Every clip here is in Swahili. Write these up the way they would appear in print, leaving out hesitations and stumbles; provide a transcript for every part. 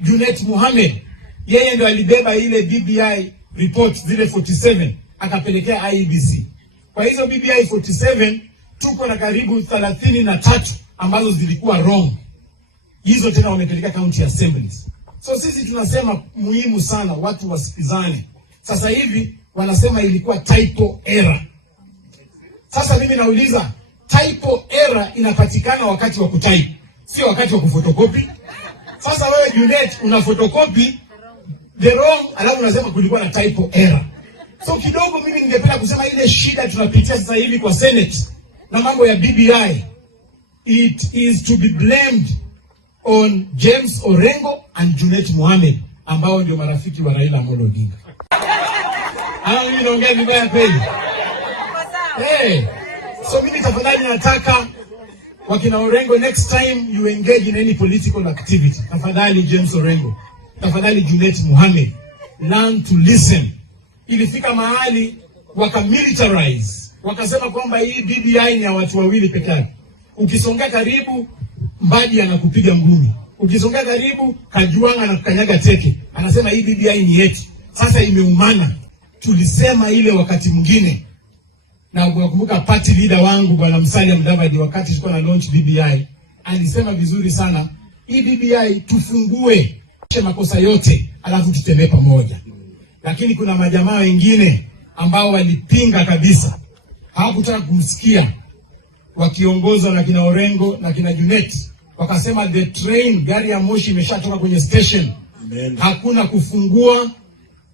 Junet Mohamed, yeye ndio alibeba ile BBI report zile 47 akapelekea IEBC. Kwa hizo BBI 47 tuko na karibu 33 ambazo zilikuwa wrong. Hizo tena wamepeleka county assemblies. So sisi tunasema muhimu sana watu wasikizane. Sasa hivi wanasema ilikuwa typo error. Sasa mimi nauliza, typo error inapatikana wakati wa kutype, sio wakati wa kufotokopi. Sasa wewe Junet una photocopy the wrong, alafu unasema kulikuwa na typo error. So kidogo mimi ningependa kusema ile shida tunapitia sasa hivi kwa Senate na mambo ya BBI, it is to be blamed on James Orengo and Junet Mohamed ambao ndio marafiki wa Raila Amolo Odinga. Mimi naongea vibaya kweli? So mimi tafadhali nataka wakina Orengo, next time you engage in any political activity, tafadhali James Orengo, tafadhali Junet Mohamed, learn to listen. Ilifika mahali wakamilitarize, wakasema kwamba hii BBI ni ya watu wawili peke yake. Ukisongea karibu, Mbadi anakupiga ngumi. Ukisongea karibu, Kajwanga anakukanyaga teke. Anasema hii BBI ni yetu. Sasa imeumana. Tulisema ile wakati mwingine. Na unakumbuka party leader wangu Bwana Musalia Mudavadi wakati tulikuwa na launch BBI, alisema vizuri sana, hii BBI tufungue makosa yote alafu tutembee pamoja. Lakini kuna majamaa wengine ambao walipinga kabisa. Hawakutaka kumsikia, wakiongozwa na kina Orengo na kina Junet. Wakasema the train, gari ya moshi imeshatoka kwenye station. Amen. Hakuna kufungua,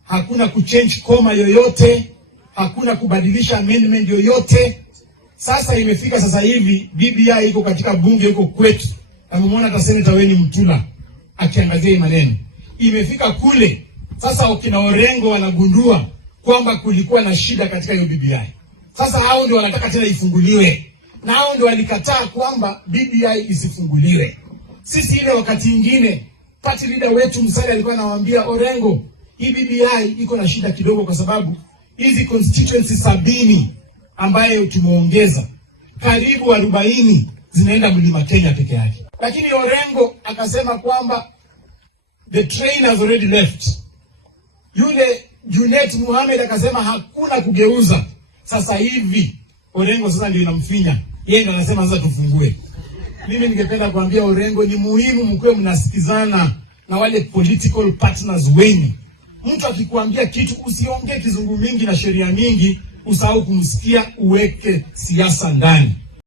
hakuna kuchange koma yoyote, hakuna kubadilisha amendment yoyote. Sasa imefika sasa hivi BBI iko katika bunge, iko kwetu. Amemwona hata Senator Weni Mtula akiangazia maneno. Imefika kule. Sasa wakina Orengo wanagundua kwamba kulikuwa na shida katika hiyo BBI. Sasa hao ndio wanataka tena ifunguliwe. Na hao ndio walikataa kwamba BBI isifunguliwe. Sisi ile wakati mwingine party leader wetu Musalia alikuwa anawaambia Orengo, hii BBI iko na shida kidogo kwa sababu hizi constituency 70 ambayo tumeongeza karibu 40 zinaenda Mlima Kenya peke yake. Lakini Orengo akasema kwamba the train has already left. Yule Junet Mohamed akasema hakuna kugeuza. Sasa hivi Orengo sasa ndio inamfinya. Yeye ndio anasema sasa tufungue. Mimi ningependa kuambia Orengo, ni muhimu mkwe mnasikizana na wale political partners wenu. Mtu akikuambia kitu usiongee kizungu mingi na sheria mingi, usahau kumsikia, uweke siasa ndani.